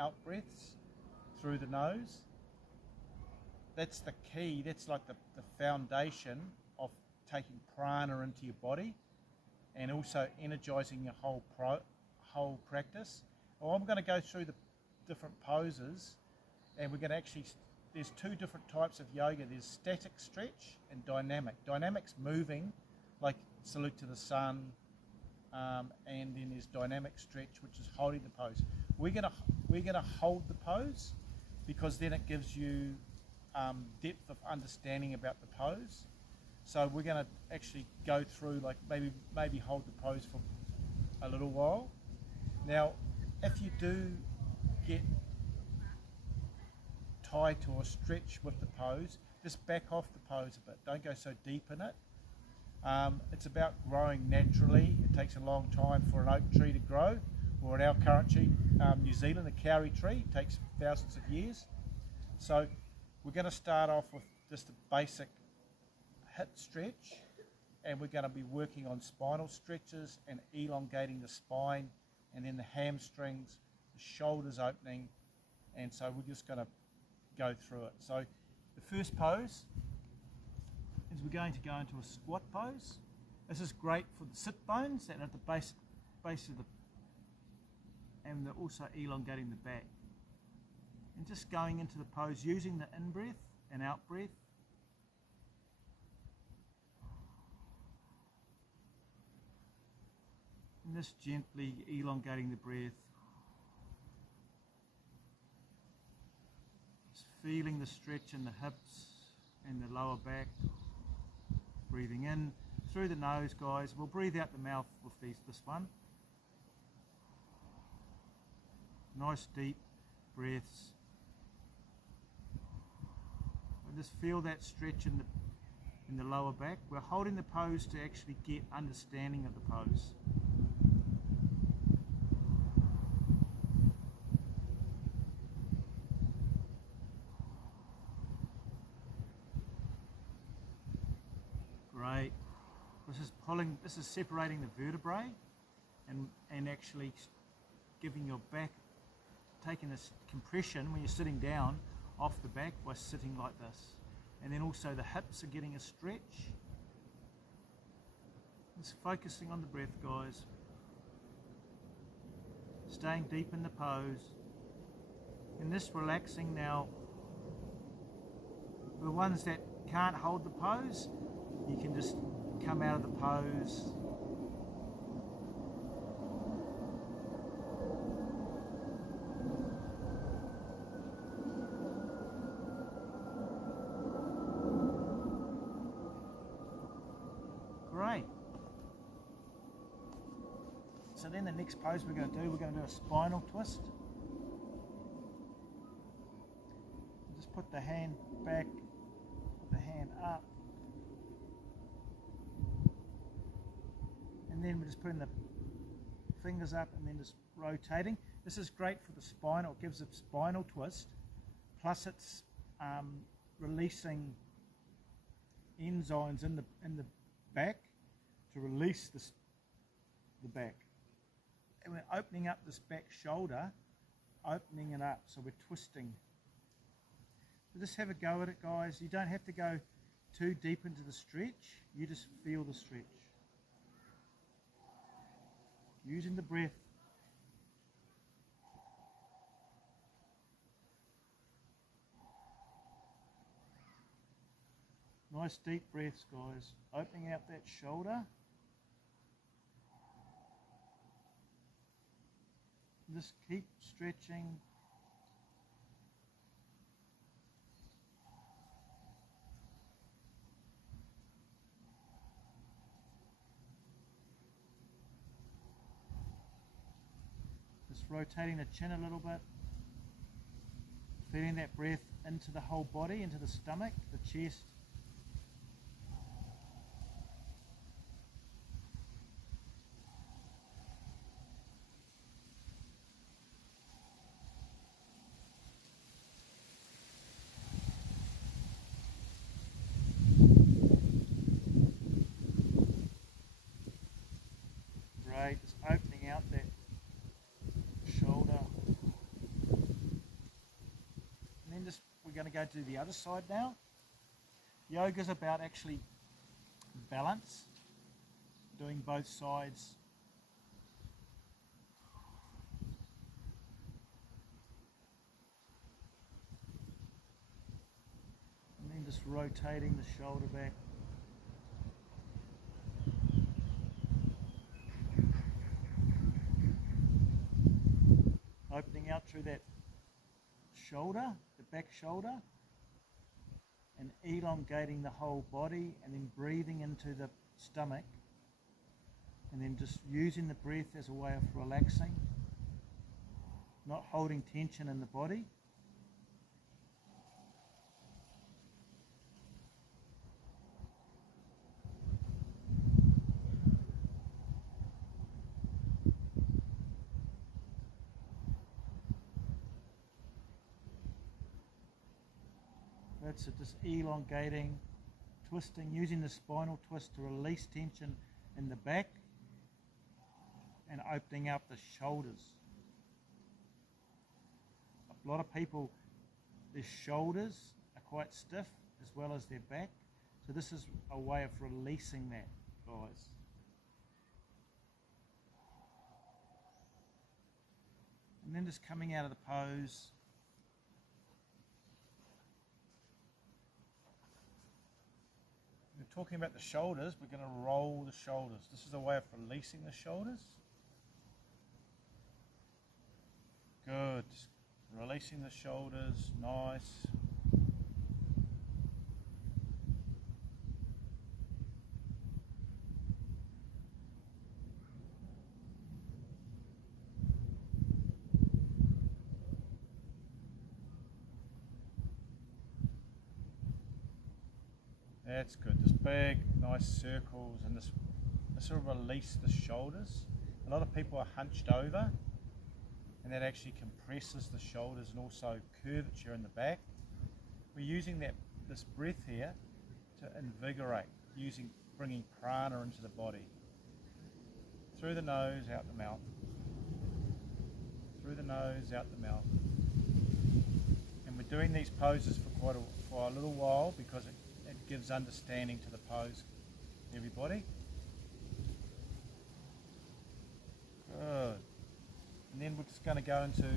out breaths through the nose. That's the key, that's like the foundation of taking prana into your body and also energizing your whole practice. Well, I'm going to go through the different poses, and we're going to actually, there's two different types of yoga. There's static stretch and dynamic. Dynamic's moving, like salute to the sun, and then there's dynamic stretch, which is holding the pose. We're gonna hold the pose because then it gives you depth of understanding about the pose. So we're going to actually go through, like maybe hold the pose for a little while. Now, if you do get tight or stretch with the pose, just back off the pose a bit. Don't go so deep in it. It's about growing naturally. It takes a long time for an oak tree to grow, or in our country, New Zealand, a kauri tree takes thousands of years. So we're going to start off with just a basic hip stretch, and we're going to be working on spinal stretches and elongating the spine, and then the hamstrings, the shoulders opening, and so we're just going to go through it. So the first pose is we're going to go into a squat pose. This is great for the sit bones that are at the base of the, and they're also elongating the back. And just going into the pose using the in-breath and out-breath. And just gently elongating the breath. Just feeling the stretch in the hips and the lower back. Breathing in through the nose, guys. We'll breathe out the mouth with this one. Nice deep breaths. And just feel that stretch in the lower back. We're holding the pose to actually get understanding of the pose. Great. This is separating the vertebrae and actually giving your back, taking this compression when you're sitting down off the back by sitting like this. And then also the hips are getting a stretch. Just focusing on the breath, guys. Staying deep in the pose. And this relaxing now. The ones that can't hold the pose, you can just come out of the pose. Great. So then the next pose we're going to do a spinal twist. Just put the hand back, put the hand up. And then we're just putting the fingers up and then just rotating. This is great for the spine. It gives a spinal twist. Plus it's releasing enzymes in the back to release the back. And we're opening up this back shoulder, opening it up, so we're twisting. So just have a go at it, guys. You don't have to go too deep into the stretch. You just feel the stretch. Using the breath. Nice deep breaths, guys. Opening out that shoulder. Just keep stretching. Just rotating the chin a little bit. Feeling that breath into the whole body, into the stomach, the chest. Just opening out that shoulder. going to go to the other side now. Yoga is about actually balance, doing both sides. And then just rotating the shoulder back. Opening out through that shoulder, the back shoulder, and elongating the whole body, and then breathing into the stomach, and then just using the breath as a way of relaxing, not holding tension in the body. That's it, just elongating, twisting, using the spinal twist to release tension in the back and opening up the shoulders. A lot of people, their shoulders are quite stiff as well as their back, so this is a way of releasing that, guys. And then just coming out of the pose. We're talking about the shoulders, we're going to roll the shoulders. This is a way of releasing the shoulders. Good. Releasing the shoulders, nice. That's good. This big, nice circles, and this will release the shoulders. A lot of people are hunched over, and that actually compresses the shoulders and also curvature in the back. We're using this breath here to invigorate, bringing prana into the body. Through the nose, out the mouth. Through the nose, out the mouth. And we're doing these poses for for a little while because it gives understanding to the pose, everybody. Good. And then we're just going to go into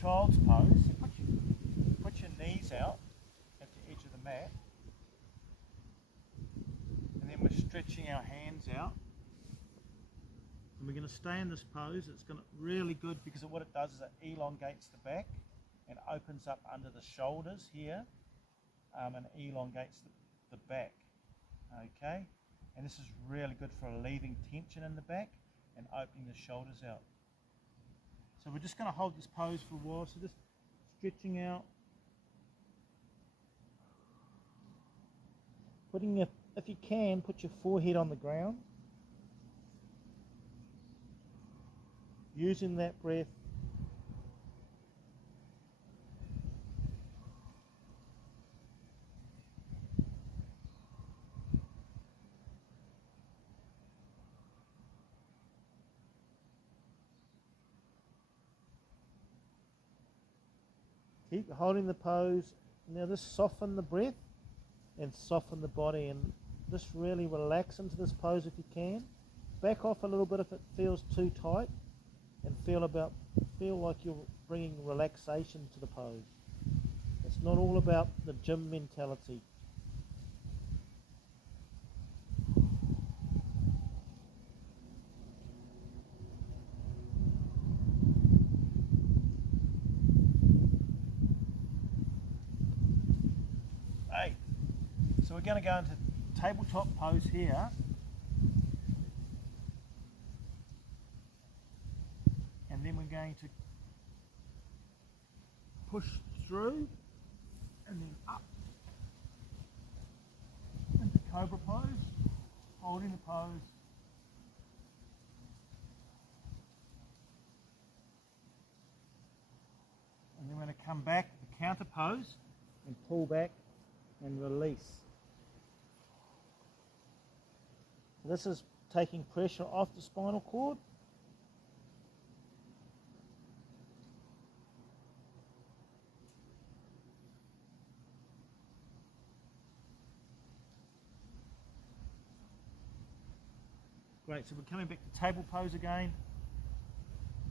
child's pose. So put your knees out at the edge of the mat. And then we're stretching our hands out. And we're going to stay in this pose. It's going to really good because what it does is it elongates the back and opens up under the shoulders here. And elongates the back, okay? And this is really good for relieving tension in the back and opening the shoulders out. So we're just going to hold this pose for a while, so just stretching out. If you can, put your forehead on the ground. Using that breath. Keep holding the pose. Now just soften the breath and soften the body, and just really relax into this pose if you can. Back off a little bit if it feels too tight, and feel like you're bringing relaxation to the pose. It's not all about the gym mentality. So we're going to go into tabletop pose here. And then we're going to push through and then up into cobra pose, holding the pose. And then we're going to come back to the counter pose and pull back and release. This is taking pressure off the spinal cord. Great, so we're coming back to table pose again,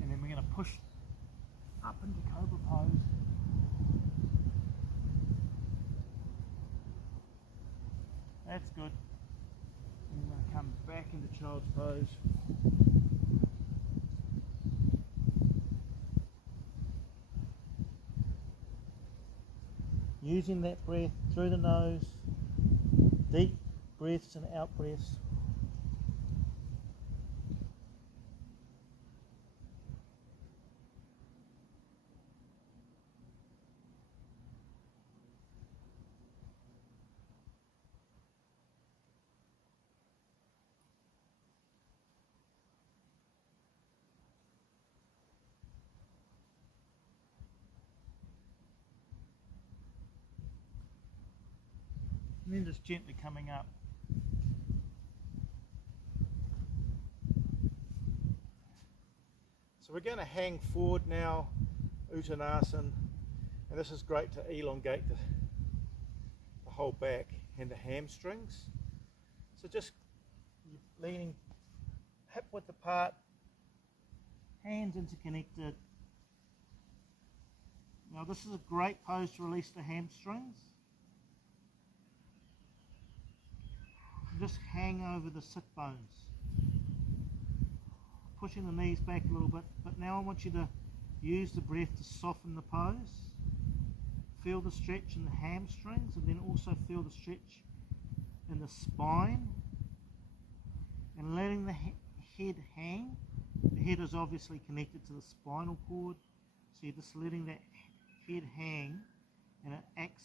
and then we're going to push up into cobra pose. That's good. And we're going to come back into child's pose. Using that breath through the nose, deep breaths and out breaths. And then just gently coming up. So we're going to hang forward now, Uttanasana, and this is great to elongate the whole back and the hamstrings. So just leaning hip width apart, hands interconnected. Now this is a great pose to release the hamstrings. Just hang over the sit bones, pushing the knees back a little bit, but now I want you to use the breath to soften the pose. Feel the stretch in the hamstrings, and then also feel the stretch in the spine, and letting the head hang. The head is obviously connected to the spinal cord, so you're just letting that head hang, and it acts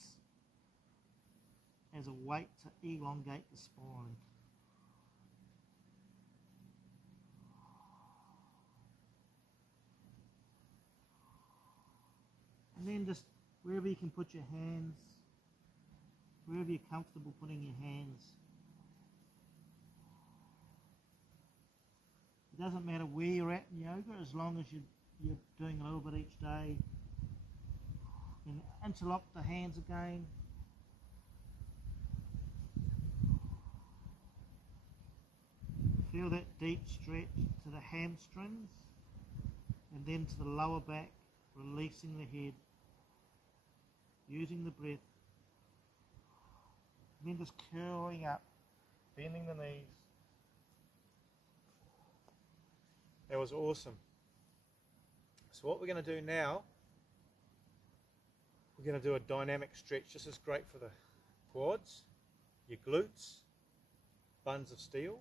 as a weight to elongate the spine. And then just wherever you can put your hands, wherever you're comfortable putting your hands. It doesn't matter where you're at in yoga, as long as you're doing a little bit each day. And interlock the hands again. Feel that deep stretch to the hamstrings, and then to the lower back, releasing the head, using the breath, and then just curling up, bending the knees. That was awesome. So what we're going to do now, we're going to do a dynamic stretch. This is great for the quads, your glutes, buns of steel,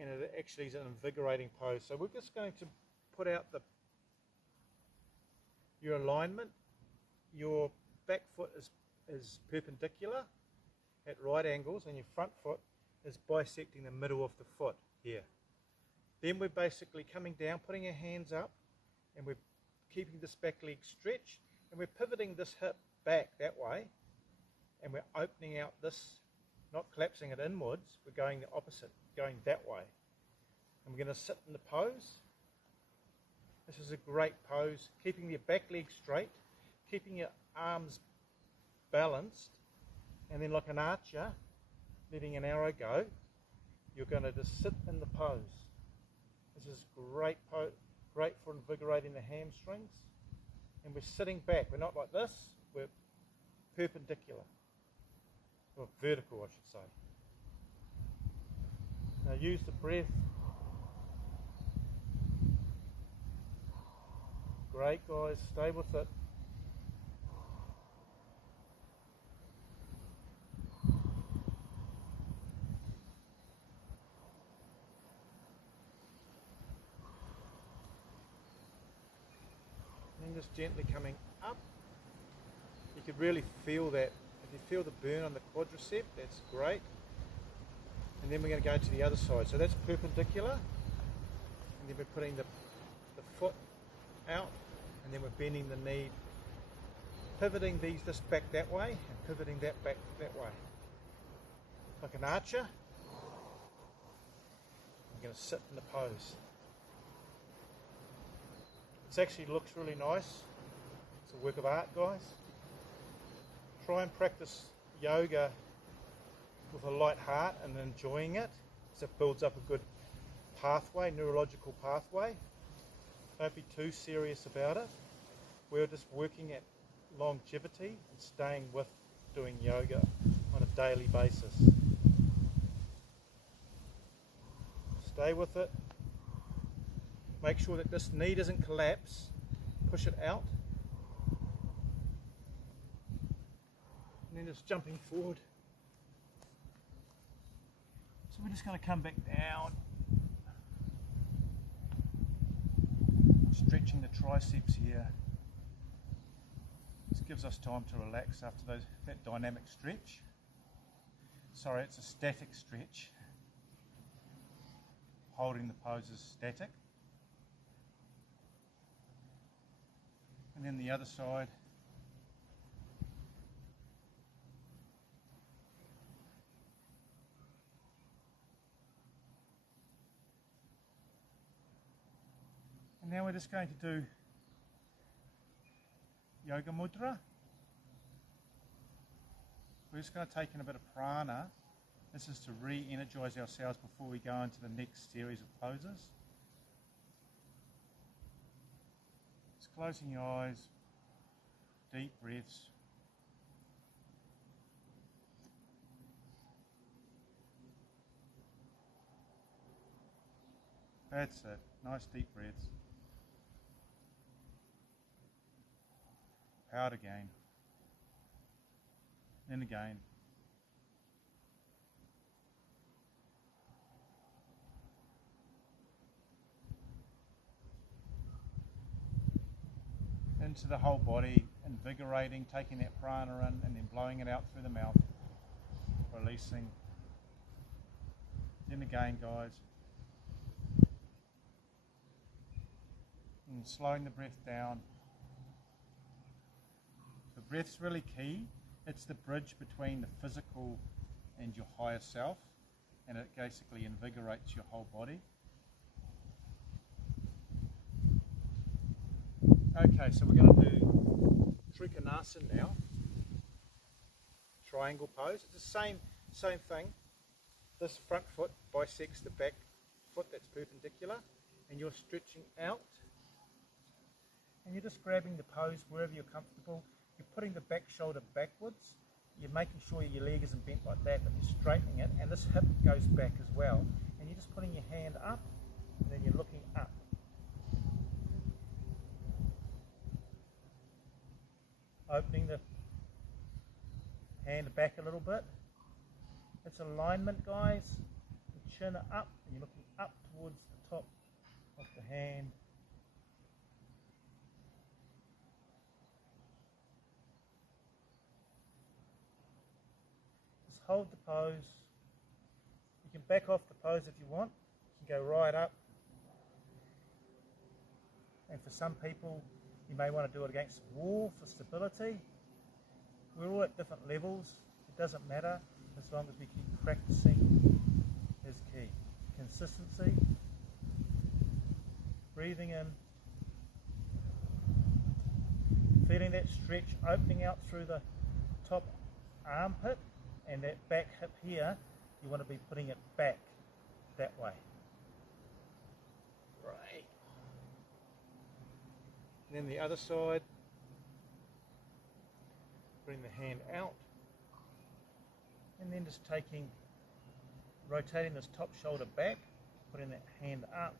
and it actually is an invigorating pose. So we're just going to put out your alignment. Your back foot is perpendicular at right angles, and your front foot is bisecting the middle of the foot here. Then we're basically coming down, putting our hands up, and we're keeping this back leg stretched, and we're pivoting this hip back that way, and we're opening out this, not collapsing it inwards, we're going the opposite, going that way. And we're going to sit in the pose. This is a great pose, keeping your back leg straight, keeping your arms balanced, and then like an archer, letting an arrow go, you're going to just sit in the pose. This is great for invigorating the hamstrings. And we're sitting back, we're not like this, we're perpendicular, or vertical I should say. Now use the breath. Great guys, stay with it. And just gently coming up. You could really feel that. If you feel the burn on the quadricep, that's great. And then we're going to go to the other side. So that's perpendicular. And then we're putting the foot out. And then we're bending the knee, pivoting this back that way, and pivoting that back that way. Like an archer. I'm going to sit in the pose. This actually looks really nice. It's a work of art, guys. Try and practice yoga with a light heart and enjoying it, so it builds up a good pathway, neurological pathway. Don't be too serious about it. We're just working at longevity and staying with doing yoga on a daily basis. Stay with it. Make sure that this knee doesn't collapse. Push it out. And then just jumping forward. So we're just going to come back down. Stretching the triceps here. This gives us time to relax after that dynamic stretch. Sorry, it's a static stretch. Holding the poses static. And then the other side. And now we're just going to do yoga mudra. We're just going to take in a bit of prana. This is to re-energize ourselves before we go into the next series of poses. Just closing your eyes, deep breaths. That's it, nice deep breaths. Out again, and again. Into the whole body, invigorating, taking that prana in and then blowing it out through the mouth, releasing. Then again, guys. And slowing the breath down. The breath's really key. It's the bridge between the physical and your higher self, and it basically invigorates your whole body. Okay, so we're going to do Trikonasana now. Triangle pose. It's the same thing. This front foot bisects the back foot that's perpendicular, and you're stretching out. And you're just grabbing the pose wherever you're comfortable. You're putting the back shoulder backwards. You're making sure your leg isn't bent like that, but you're straightening it, and this hip goes back as well. And you're just putting your hand up, and then you're looking up. Opening the hand back a little bit. It's alignment, guys. The chin up, and you're looking up towards the top of the hand. Hold the pose. You can back off the pose if you want. You can go right up. And for some people, you may want to do it against the wall for stability. We're all at different levels. It doesn't matter as long as we keep practicing is key. Consistency. Breathing in. Feeling that stretch opening out through the top armpit. And that back hip here, you want to be putting it back that way. Right. And then the other side, bring the hand out. And then just rotating this top shoulder back, putting that hand up.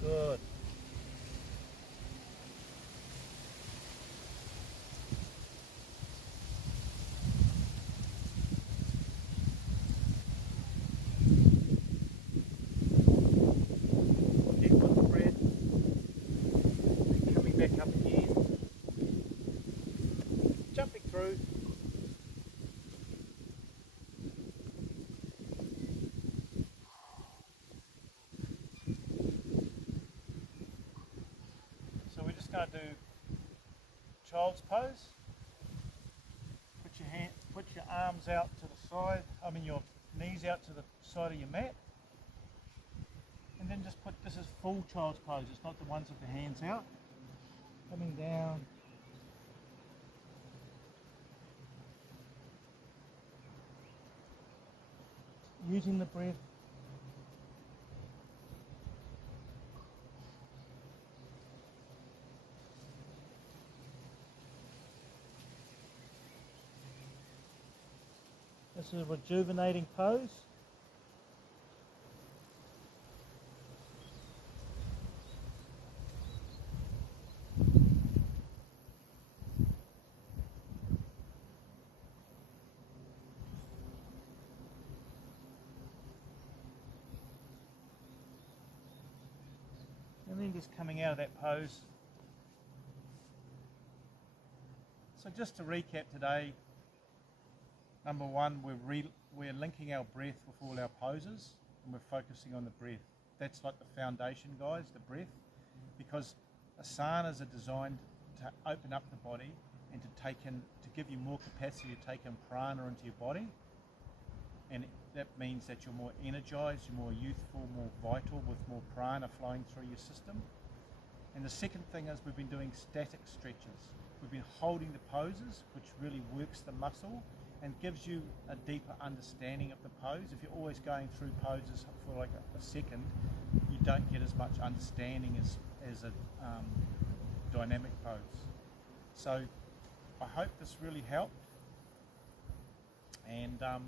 Good. Deep with the breath. And coming back up again. Jumping through. Going to do child's pose. Put your arms out to the side. Your knees out to the side of your mat, and then just this is full child's pose. It's not the ones with the hands out. coming down. Using the breath. This is a rejuvenating pose. And then just coming out of that pose. So just to recap today, number one, we're linking our breath with all our poses, and we're focusing on the breath. That's like the foundation, guys, the breath, because asanas are designed to open up the body and to give you more capacity to take in prana into your body, and that means that you're more energized, you're more youthful, more vital, with more prana flowing through your system. And the second thing is we've been doing static stretches. We've been holding the poses, which really works the muscle and gives you a deeper understanding of the pose. If you're always going through poses for like a second, you don't get as much understanding as a dynamic pose. So I hope this really helped, and